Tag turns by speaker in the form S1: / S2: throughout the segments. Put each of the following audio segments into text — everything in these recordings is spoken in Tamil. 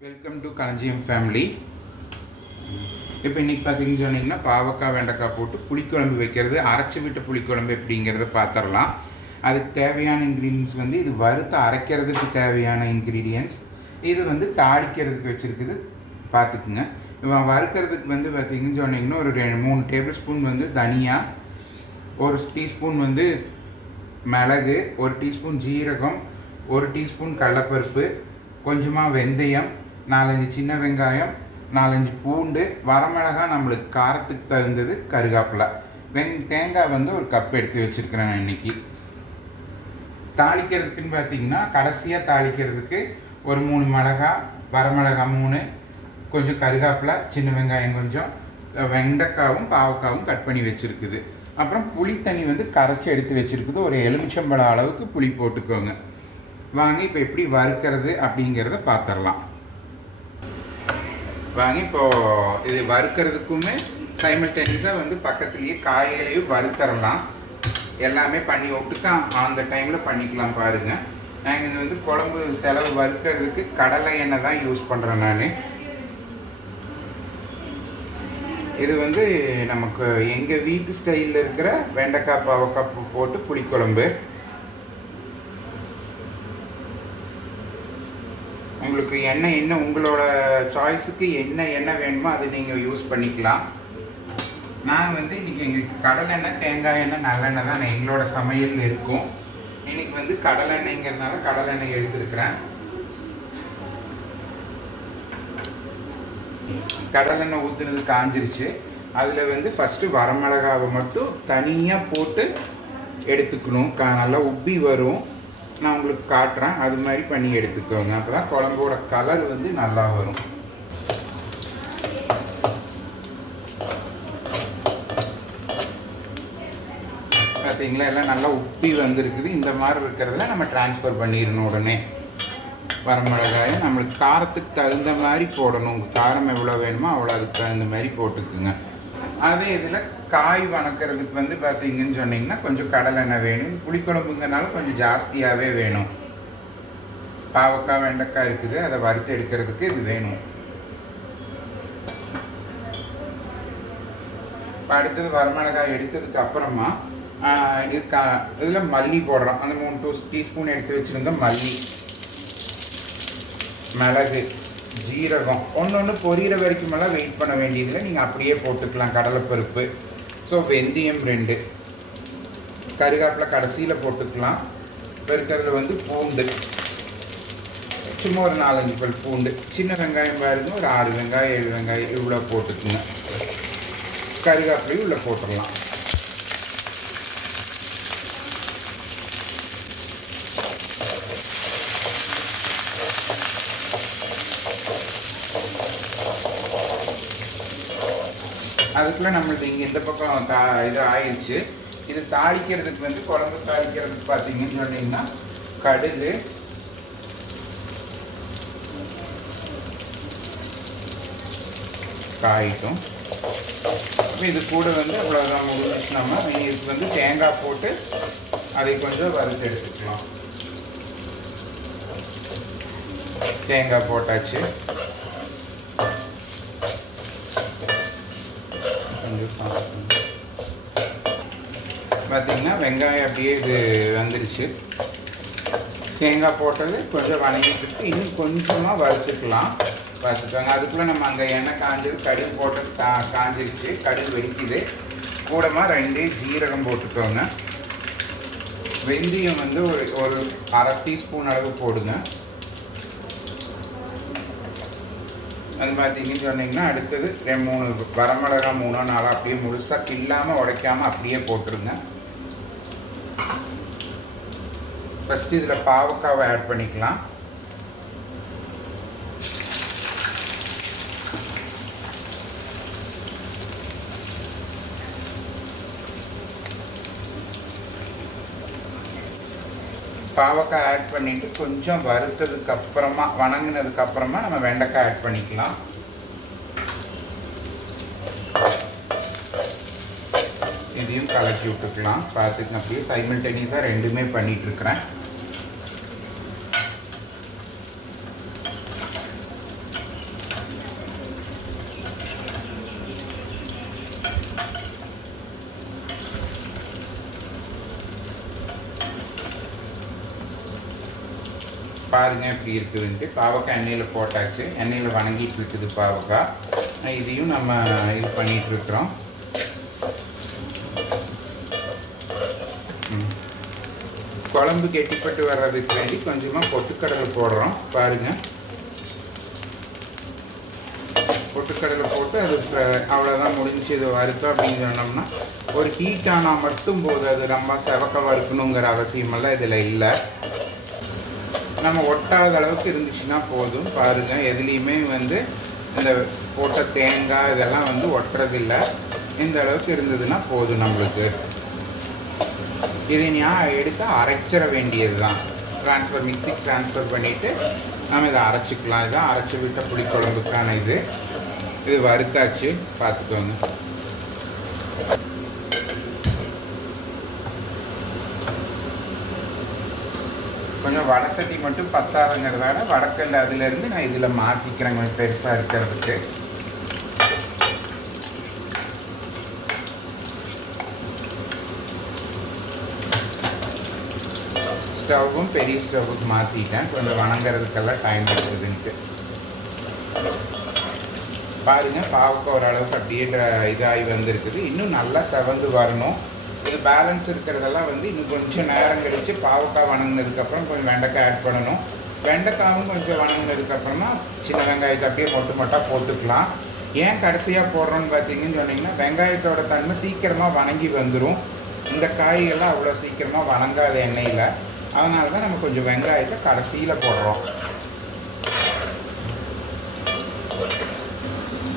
S1: வெல்கம் டு காஞ்சியம் ஃபேமிலி இப்போ இன்றைக்கி பார்த்தீங்கன்னு சொன்னீங்கன்னா பாவக்காய் வெண்டைக்காய் போட்டு புளிக்குழம்பு வைக்கிறது அரைச்சி விட்ட புளிக்குழம்பு எப்படிங்கிறத பார்த்துடலாம் அதுக்கு தேவையான இன்க்ரீடியன்ஸ் வந்து இது வறுத்து அரைக்கிறதுக்கு தேவையான இன்க்ரீடியன்ஸ் இது வந்து தாளிக்கிறதுக்கு வச்சுருக்குது. பார்த்துக்குங்க இவன் வறுக்கிறதுக்கு வந்து பார்த்திங்கன்னு சொன்னீங்கன்னா ஒரு ரெண்டு மூணு டேபிள் ஸ்பூன் வந்து தனியா ஒரு டீஸ்பூன் வந்து மிளகு ஒரு டீஸ்பூன் ஜீரகம் ஒரு டீஸ்பூன் கடலப்பருப்பு கொஞ்சமாக வெந்தயம் நாலஞ்சு சின்ன வெங்காயம் நாலஞ்சு பூண்டு வரமிளகாய் நம்மளுக்கு காரத்துக்கு தகுந்தது கருகாப்பில். வெங் தேங்காய் வந்து ஒரு கப் எடுத்து வச்சுருக்கிறேன் நான் இன்னைக்கு. தாளிக்கிறதுக்குன்னு பார்த்தீங்கன்னா கடைசியாக தாளிக்கிறதுக்கு ஒரு மூணு மிளகா வரமிளகாய் மூணு கொஞ்சம் கருகாப்பில் சின்ன வெங்காயம் கொஞ்சம் வெண்டைக்காவும் பாவக்காவும் கட் பண்ணி வச்சுருக்குது. அப்புறம் புளி தண்ணி வந்து கரைச்சி எடுத்து வச்சுருக்குது. ஒரு எலுமிச்சம்பழம் அளவுக்கு புளி போட்டுக்கோங்க. வாங்கி இப்போ எப்படி வறுக்கிறது அப்படிங்கிறத பார்த்துடலாம் வாங்கி இப்போ இது வறுக்கிறதுக்குமே சைமல்டேனியஸாக வந்து பக்கத்துலேயே காய்களையும் வறுத்தரலாம். எல்லாமே பண்ணி விட்டுட்டு அந்த டைமில் பண்ணிக்கலாம் பாருங்கள் நாங்கள் இது வந்து குழம்பு செலவு வறுக்கிறதுக்கு கடலை எண்ணெய் தான் யூஸ் பண்ணுறேன் நான். இது வந்து நமக்கு எங்கள் வீட்டு ஸ்டைலில் இருக்கிற வெண்டைக்காய் பாவக்காய் போட்டு புளிக்குழம்பு. உங்களுக்கு என்ன என்ன உங்களோட சாய்ஸுக்கு என்ன என்ன வேணுமோ அதை நீங்கள் யூஸ் பண்ணிக்கலாம். நான் வந்து இன்றைக்கி எங்களுக்கு கடலெண்ணெய் தேங்காய் எண்ணெய் நல்லெண்ணெய் தான் எங்களோட சமையல் இருக்கும். இன்றைக்கி வந்து கடலெண்ணெய்ங்கிறதுனால கடலெண்ணெய் எடுத்துருக்குறேன். கடலெண்ணெய் ஊற்றுனது காஞ்சிருச்சு. அதில் வந்து ஃபஸ்ட்டு வரமிளகாவை மட்டும் தனியாக போட்டு எடுத்துக்கணும். க நல்லா உப்பி வரும். நான் உங்களுக்கு காட்டுறேன். அது மாதிரி பண்ணி எடுத்துக்கோங்க. அப்போ தான் குழம்போட கலர் வந்து நல்லா வரும். பார்த்தீங்களா எல்லாம் நல்லா உப்பி வந்திருக்குது. இந்த மாதிரி இருக்கிறதுல நம்ம ட்ரான்ஸ்ஃபர் பண்ணிடணும் உடனே. வரமிளகாயை நம்மளுக்கு காரத்துக்கு தகுந்த மாதிரி போடணும். காரம் எவ்வளோ வேணுமோ அவ்வளோ அதுக்கு தகுந்த மாதிரி போட்டுக்குங்க. அதே இதில் காய் வணக்கிறதுக்கு வந்து பார்த்தீங்கன்னு சொன்னீங்கன்னா கொஞ்சம் கடலெண்ணெய் வேணும். புளிக்குழம்புங்கனால கொஞ்சம் ஜாஸ்தியாகவே வேணும். பாவக்காய் வெண்டைக்காய் இருக்குது. அதை வறுத்து எடுக்கிறதுக்கு இது வேணும். இப்போ அடுத்தது வரமிளகாய் எடுத்ததுக்கு அப்புறமா ஆஹ், இது கா இதில் மல்லி போடுறோம். அந்த மூணு டூ டீஸ்பூன் எடுத்து வச்சுருந்த மல்லி. மிளகு ஜீரகம். ஒன்று ஒன்று பொரியிற வரைக்குமெல்லாம் வெயிட் பண்ண வேண்டியதில்லை. நீங்கள் அப்படியே போட்டுக்கலாம். கடலைப்பருப்பு. ஸோ வெந்தயம் ரெண்டு. கருகாப்பில் கடைசியில் போட்டுக்கலாம். இப்போ வந்து பூண்டு. சும்மா ஒரு நாலஞ்சு பல் பூண்டு. சின்ன வெங்காயம் பாருங்க ஒரு ஆறு வெங்காயம் ஏழு வெங்காயம் இவ்வளோ போட்டுக்குங்க. கருகாப்பிலையும் உள்ளே போட்டுடலாம். அதுக்குள்ளே நம்மளுக்கு இங்கே இந்த பக்கம் தா இது ஆயிடுச்சு இது தாளிக்கிறதுக்கு வந்து குழம்பு தாளிக்கிறதுக்கு பார்த்தீங்கன்னு சொன்னீங்கன்னா கடுகு காயிட்டும் இது கூட வந்து அவ்வளோதான் முடிஞ்சிச்சு. நம்ம இதுக்கு வந்து தேங்காய் போட்டு அதை கொஞ்சம் வறுத்து எடுத்துக்கலாம். தேங்காய் போட்டாச்சு கொஞ்சம் சாப்பிடுங்க. பார்த்தீங்கன்னா வெங்காயம் அப்படியே இது வந்துருச்சு. தேங்காய் போட்டது கொஞ்சம் வணங்கிட்டு இன்னும் கொஞ்சமாக வறுத்துக்கலாம். வறுத்துக்கோங்க. அதுக்குள்ளே நம்ம அங்கே எண்ணெய் காஞ்சது கடுகு போட்டது கா காஞ்சிருச்சு. கடுகு வெடிக்குது. கூடமாக ரெண்டு ஜீரகம் போட்டுக்கோங்க. வெந்தயம் வந்து ஒரு ஒரு அரை டீஸ்பூன் அளவு போடுங்க. அது பார்த்தீங்கன்னு சொன்னீங்கன்னா அடுத்தது ரெண்டு மூணு வரமிளகா மூணோ நாலோ அப்படியே முழுசாக கில்லாமல் உடைக்காமல் அப்படியே போட்டுருங்க. ஃபஸ்ட்டு இதில் பாவக்காவை ஆட் பண்ணிக்கலாம். பாவக்காய் ஆட் பண்ணிவிட்டு கொஞ்சம் வறுத்ததுக்கு அப்புறமா வணங்கினதுக்கு அப்புறமா நம்ம வெண்டைக்காய் ஆட் பண்ணிக்கலாம். இதையும் கலக்கி விட்டுக்கலாம். பார்த்துக்கங்க அப்படியே சைமில்டேனியஸாக ரெண்டுமே பண்ணிகிட்ருக்குறேன் பாருங்கள் எப்படி இருக்குதுன்ட்டு. பாவக்காய் எண்ணெயில் போட்டாச்சு. எண்ணெயில் வணங்கிட்டு இருக்குது பாவக்காய். இதையும் நம்ம இது பண்ணிகிட்ருக்குறோம் குழம்பு கெட்டிப்பட்டு வர்றதுக்கு வேண்டி கொஞ்சமாக பொட்டுக்கடலை போடுறோம். பாருங்கள் பொட்டுக்கடலை போட்டு அது அவ்வளோதான் முடிஞ்சு இதை வறுத்தோம் அப்படின்னு சொன்னோம்னா ஒரு ஹீட் ஆனால் மட்டும் போது அது ரொம்ப செவக்க வறுக்கணுங்கிற அவசியமெல்லாம் இதில் இல்லை. நம்ம ஒட்டாத அளவுக்கு இருந்துச்சுன்னா போதும். பாருங்கள் எதுலேயுமே வந்து இந்த போட்ட தேங்காய் இதெல்லாம் வந்து ஒட்டுறதில்லை. இந்த அளவுக்கு இருந்ததுன்னா போதும் நம்மளுக்கு. இதை நான் எடுத்து அரைச்சிட வேண்டியது தான் ட்ரான்ஸ்ஃபர் மிக்சி ட்ரான்ஸ்ஃபர் பண்ணிவிட்டு நம்ம இதை அரைச்சிக்கலாம். இதான் அரைச்சி விட்ட புளிக்குழம்புக்கான இது. இது வறுத்தாச்சு. பார்த்துக்கோங்க. கொஞ்சம் வடை சட்டி மட்டும் பத்தாதுங்கிறதால வடக்கல் அதுலேருந்து நான் இதில் மாற்றிக்கிறேன் கொஞ்சம் பெருசாக இருக்கிறதுக்கு. ஸ்டவ்வும் பெரிய ஸ்டவ்வுக்கு மாற்றிட்டேன். கொஞ்சம் வணங்குறதுக்கெல்லாம் டைம் எடுக்குதுன்ட்டு. பாருங்கள் பாவுக்கு ஓரளவுக்கு அப்படியே இதாகி வந்திருக்குது. இன்னும் நல்லா செவந்து வரணும். இது பேலன்ஸ் இருக்கிறதெல்லாம் வந்து இன்னும் கொஞ்சம் நேரம் கழித்து பாவக்காய் வணங்கினதுக்கப்புறம் கொஞ்சம் வெண்டைக்காய் ஆட் பண்ணணும். வெண்டைக்காயும் கொஞ்சம் வணங்கினதுக்கப்புறமா சின்ன வெங்காயத்தை அப்படியே மொட்டு மொட்டாக போட்டுக்கலாம். ஏன் கடைசியாக போடுறோன்னு பார்த்தீங்கன்னு சொன்னீங்கன்னா வெங்காயத்தோட தன்மை சீக்கிரமாக வணங்கி வந்துடும் இந்த காய்கள்லாம் அவ்வளோ சீக்கிரமாக வணங்காத எண்ணெயில். அதனால தான் நம்ம கொஞ்சம் வெங்காயத்தை கடைசியில் போடுறோம்.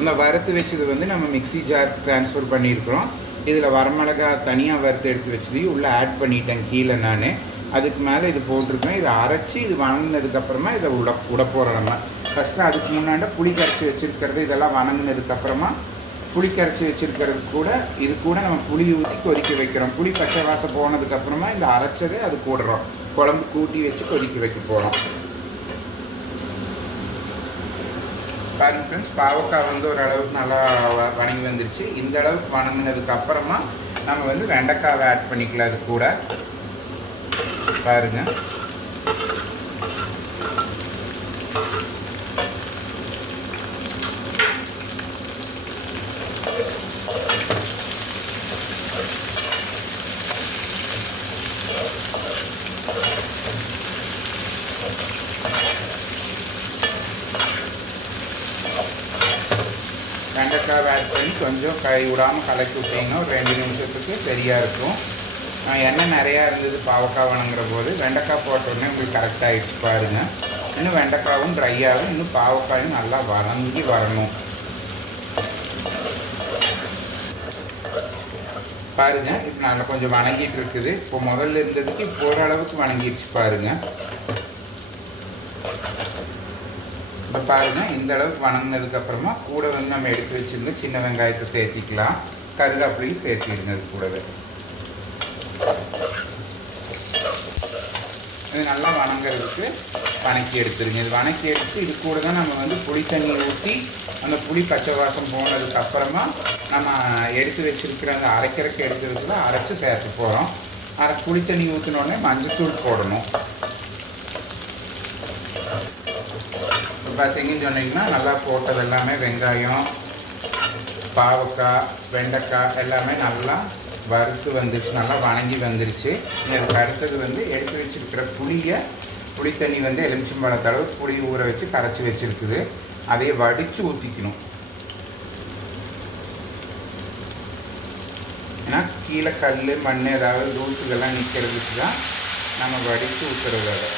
S1: இந்த வறுத்து வச்சது வந்து நம்ம மிக்ஸி ஜார் ட்ரான்ஸ்ஃபர் பண்ணியிருக்கிறோம். இதில் வரமிளகா தனியாக வறுத்து எடுத்து வச்சதையும் உள்ளே ஆட் பண்ணிட்டேன் கீழே நான். அதுக்கு மேலே இது போட்டிருக்கேன். இதை அரைச்சி இது வணங்கினதுக்கப்புறமா இதை உட உட போகிறோம் நம்ம. ஃபஸ்ட்டு அதுக்கு முன்னாடி புளி கரைச்சி வச்சுருக்கிறது இதெல்லாம் வணங்கினதுக்கப்புறமா புளி கரைச்சி வச்சுருக்கிறது கூட இது கூட நம்ம புளி ஊற்றி கொதிக்க வைக்கிறோம். புளி பச்சை வாசம் போனதுக்கப்புறமா இந்த அரைச்சதை அது கூடுறோம் குழம்பு கூட்டி வச்சு கொதிக்க வைக்க போகிறோம் பாருங்க ஃப்ரெண்ட்ஸ் பாவக்காய் வந்து ஒரு அளவுக்கு நல்லா வணங்கி வந்துருச்சு. இந்த அளவுக்கு வணங்கினதுக்கு அப்புறமா நம்ம வந்து வெண்டைக்காவை ஆட் பண்ணிக்கலாம் அது கூட. பாருங்க வெண்டைக்காய் ஆட் பண்ணி கொஞ்சம் கை விடாமல் கலக்கி விட்டிங்கன்னா ஒரு ரெண்டு நிமிஷத்துக்கு சரியாக இருக்கும். எண்ணெய் நிறையா இருந்தது பாவக்காய் வணங்குற போது. வெண்டைக்காய் போட்டோடனே உங்களுக்கு கரெக்டாக ஆகிடுச்சு பாருங்கள் இன்னும் வெண்டைக்காவும் ட்ரை ஆகும். இன்னும் பாவக்காயும் நல்லா வணங்கி வரணும். பாருங்க இப்போ நல்லா கொஞ்சம் வணங்கிட்டு இருக்குது. இப்போ முதல்ல இருந்ததுக்கு இப்போ ஓரளவுக்கு வணங்கிடுச்சு பாருங்கள் இப்போ பாருங்கள் இந்த அளவுக்கு வணங்கினதுக்கு அப்புறமா கூட வந்து நம்ம எடுத்து வச்சுருந்து சின்ன வெங்காயத்தை சேர்த்திக்கலாம். கருகாப்பிலையும் சேர்த்திடுங்க அது கூடவே. இது நல்லா வணங்குறதுக்கு வணக்கி எடுத்துருங்க. இது வணக்கி எடுத்து இது கூட தான் நம்ம வந்து புளி தண்ணி ஊற்றி அந்த புளி பச்சை வாசம் போனதுக்கு அப்புறமா நம்ம எடுத்து வச்சிருக்கிற அந்த அரைக்கிறக்கு எடுக்கிறதுல அரைச்சி சேர்த்து போகிறோம் அரை புளி தண்ணி ஊற்றினோடனே மஞ்சள் மஞ்சத்தூள் போடணும். பார்த்தீங்கன்னு சொன்னீங்கன்னா நல்லா போட்டது எல்லாமே வெங்காயம் பாவக்காய் வெண்டைக்காய் எல்லாமே நல்லா வறுத்து வந்துருச்சு நல்லா வணங்கி வந்துருச்சு. எனக்கு அடுத்தது வந்து எடுத்து வச்சுருக்கிற புளியை புளி தண்ணி வந்து எலுமிச்சம்பழத்தளவு புளி ஊற வச்சு கரைச்சி வச்சுருக்குது. அதையே வடித்து ஊற்றிக்கணும் ஏன்னா கீழே கல் மண் ஏதாவது ரூல்ஸுகள்லாம் நிற்கிறதுக்கு தான் நம்ம வடித்து ஊற்றுறது அதை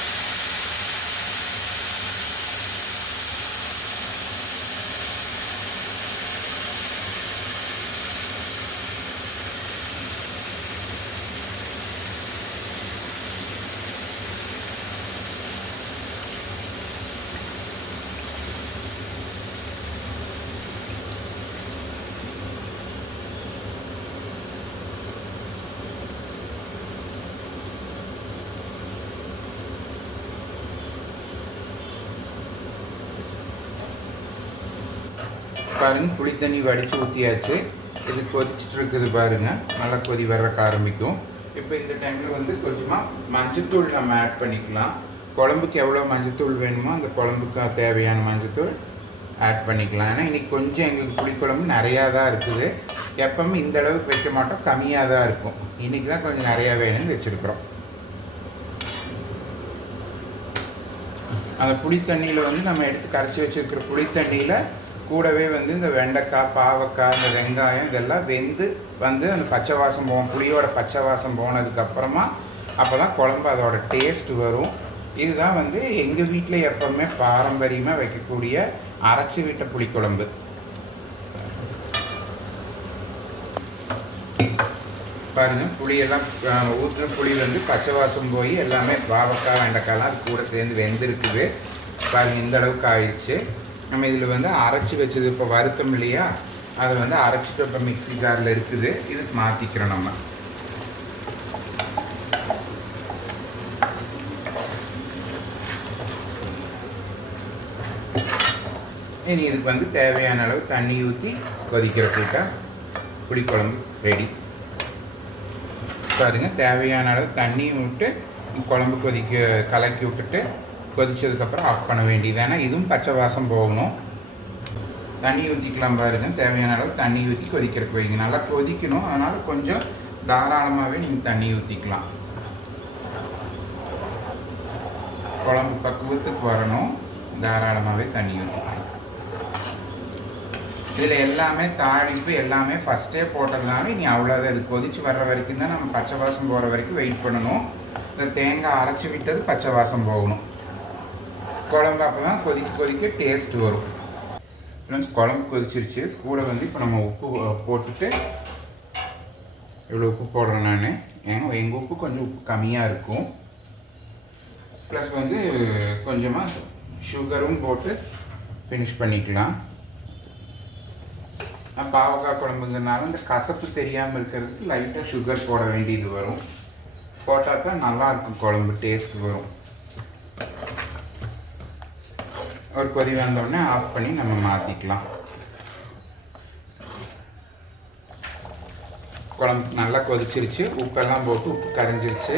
S1: பாருங்கள் புளி தண்ணி வடித்து ஊற்றியாச்சு இது கொதிச்சுட்டு இருக்குது பாருங்க. நல்லா கொதி வர்றக்க ஆரம்பிக்கும். இப்போ இந்த டைமில் வந்து கொஞ்சமாக மஞ்சத்தூள் நம்ம ஆட் பண்ணிக்கலாம். குழம்புக்கு எவ்வளோ மஞ்சத்தூள் வேணுமோ அந்த குழம்புக்கு தேவையான மஞ்சத்தூள் ஆட் பண்ணிக்கலாம். ஏன்னா இன்றைக்கி கொஞ்சம் எங்களுக்கு புளிக்குழம்பு நிறையா தான் இருக்குது. எப்பவுமே இந்த அளவுக்கு வைக்க மாட்டோம். கம்மியாக தான் இருக்கும். இன்றைக்கி தான் கொஞ்சம் நிறையா வேணும்னு வச்சுருக்குறோம். அந்த புளித்தண்ணியில் வந்து நம்ம எடுத்து கரைச்சி வச்சுருக்கிற புளித்தண்ணியில் கூடவே வந்து இந்த வெண்டைக்காய் பாவக்காய் இந்த வெங்காயம் இதெல்லாம் வெந்து வந்து அந்த பச்சை வாசம் போகும் புளியோட பச்சை வாசம் போனதுக்கப்புறமா அப்போ தான் குழம்பு அதோட டேஸ்ட் வரும். இதுதான் வந்து எங்கள் வீட்டில் எப்போவுமே பாரம்பரியமாக வைக்கக்கூடிய அரைச்சி விட்ட புளிக்குழம்பு. பாருங்கள் புளியெல்லாம் ஊற்றின புளி வந்து பச்சை வாசம் போய் எல்லாமே பாவக்காய் வெண்டைக்காய்லாம் அது கூட சேர்ந்து வெந்திருக்குது. பாருங்கள் இந்த அளவுக்கு ஆயிடுச்சு. நம்ம இதில் வந்து அரைச்சி வச்சது இப்போ வருத்தம் இல்லையா? அதை வந்து அரைச்சிட்டு இப்போ மிக்ஸி ஜாரில் இருக்குது. இதுக்கு மாற்றிக்கிறோம் நம்ம. இனி இதுக்கு வந்து தேவையான அளவு தண்ணி ஊற்றி கொதிக்கிற கூட்டா புளிக்குழம்பு ரெடி பாருங்க தேவையான அளவு தண்ணியும் விட்டு குழம்பு கொதிக்க கலக்கி விட்டுட்டு கொதிச்சதுக்கப்புறம் ஆஃப் பண்ண வேண்டியது. ஏன்னா இதுவும் பச்சை வாசம் போகணும். தண்ணி ஊற்றிக்கலாம் பாருங்க. தேவையான அளவு தண்ணி ஊற்றி கொதிக்கிறதுக்கு வைங்க. நல்லா கொதிக்கணும். அதனால் கொஞ்சம் தாராளமாகவே நீங்கள் தண்ணி ஊற்றிக்கலாம் குழம்பு பக்குவத்துக்கு வரணும். தாராளமாகவே தண்ணி ஊற்றிக்கலாம் இதில் எல்லாமே தாளிப்பு எல்லாமே ஃபஸ்ட்டே போட்டதுனால இனி அவ்வளோதான் இது கொதிச்சு வர்ற வரைக்கும் தான் நம்ம பச்சை வாசம் போகிற வரைக்கும் வெயிட் பண்ணணும். இந்த தேங்காய் அரைச்சி விட்டது பச்சை வாசம் போகணும். குழம்பு அப்போ தான் கொதிக்க கொதிக்க டேஸ்ட் வரும். ஃப்ரெண்ட்ஸ் குழம்பு கொதிச்சிருச்சு. கூட வந்து இப்போ நம்ம உப்பு போட்டுட்டு இவ்வளோ உப்பு போடுறேன் நான். ஏன்னா எங்கள் உப்பு கொஞ்சம் உப்பு கம்மியாக இருக்கும். ப்ளஸ் வந்து கொஞ்சமாக சுகரும் போட்டு ஃபினிஷ் பண்ணிக்கலாம். பாவக்காய் குழம்புங்கிறனால இந்த கசப்பு தெரியாமல் இருக்கிறதுக்கு லைட்டாக சுகர் போட வேண்டியது வரும். போட்டால் தான் நல்லாயிருக்கும் குழம்பு டேஸ்ட் வரும். ஒரு கொதி வந்தோடனே ஆஃப் பண்ணி நம்ம மாற்றிக்கலாம் குழம்பு நல்லா கொதிச்சிருச்சு. உப்பெல்லாம் போட்டு உப்பு கரைஞ்சிருச்சு.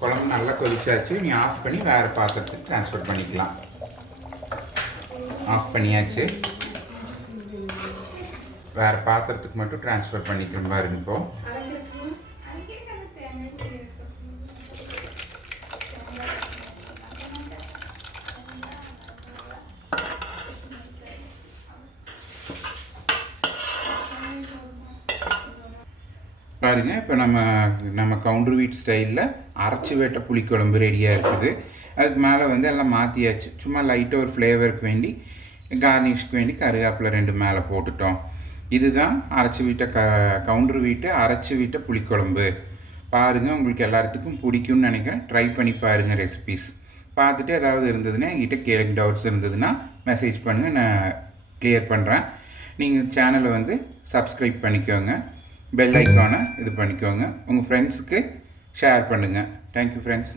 S1: குழம்பு நல்லா கொதிச்சாச்சு. நீ ஆஃப் பண்ணி வேறு பாத்திரத்துக்கு ட்ரான்ஸ்ஃபர் பண்ணிக்கலாம். ஆஃப் பண்ணியாச்சு. வேறு பாத்திரத்துக்கு மட்டும் ட்ரான்ஸ்ஃபர் பண்ணிக்கிற மாதிரி இருக்கும் பாருங்க. இப்போ நம்ம நம்ம கவுண்டர் வீட் ஸ்டைலில் அரைச்சி வேட்டை புளிக்குழம்பு ரெடியாக இருக்குது. அதுக்கு மேலே வந்து எல்லாம் மாற்றியாச்சு சும்மா லைட்டாக ஒரு ஃப்ளேவருக்கு வேண்டி கார்னிஷ்க்கு வேண்டி கருவேப்பிலை ரெண்டு மேலே போட்டுட்டோம். இதுதான் அரைச்சி விட்ட க கவுண்டர் வீட்டை அரைச்சி விட்ட புளிக்குழம்பு பாருங்கள் உங்களுக்கு எல்லாத்துக்கும் பிடிக்கும்னு நினைக்கிறேன். ட்ரை பண்ணி பாருங்கள் ரெசிபீஸ் பார்த்துட்டு ஏதாவது இருந்ததுன்னா என்கிட்ட கேளுங்க. டவுட்ஸ் இருந்ததுன்னா மெசேஜ் பண்ணுங்கள் நான் கிளியர் பண்ணுறேன் நீங்கள் சேனலை வந்து சப்ஸ்கிரைப் பண்ணிக்கோங்க. பெல் ஐக்கானை இது பண்ணிக்கோங்க. உங்கள் ஃப்ரெண்ட்ஸுக்கு ஷேர் பண்ணுங்கள் தேங்க்யூ ஃப்ரெண்ட்ஸ்